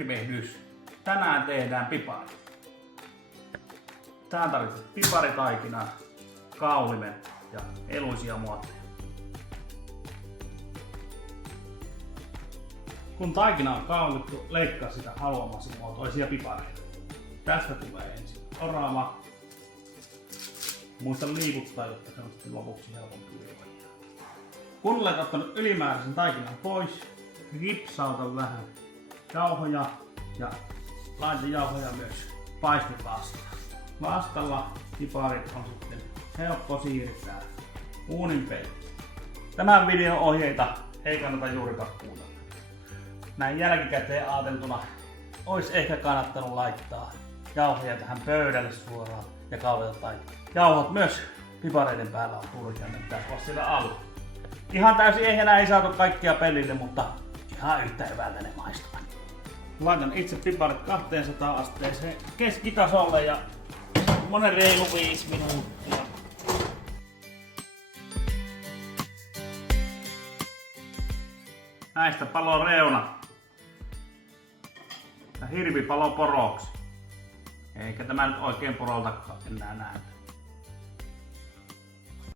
tervehdys! Tänään tehdään pipari. Tähän tarvitset piparitaikinaa, kaulimen ja eluisia muotoja. Kun taikina on kaulittu, leikkaa sitä haluamasi muotoisia pipareita. Tästä tulee ensin orava. Muista liikuttaa, jotta se on sitten lopuksi helpompi liikuttaa. Kun olet ottanut ylimääräisen taikinan pois, ripsauta vähän jauhoja ja laita jauhoja myös paistivastaan. Vastalla piparit on sitten helppo siirtää uunin peitteen. Tämän videon ohjeita ei kannata juurikaan kuunnella. Näin jälkikäteen ajateltuna olisi ehkä kannattanut laittaa jauhoja tähän pöydälle suoraan ja kaulita taikinaa. Jauhot myös pipareiden päällä on turhia, ne pitäisi olla siellä alla. Ihan täysin ehjänä ei saatu kaikkia pellille, mutta ihan yhtä hyvältä ne maistuvat. Laitan itse piparit 200 asteeseen keskitasolle ja monen reilu 5 minuuttia. Näistä palo reuna. Ja hirvi palo poroksi. Eikä tämä nyt oikein poroltakaan enää näytä.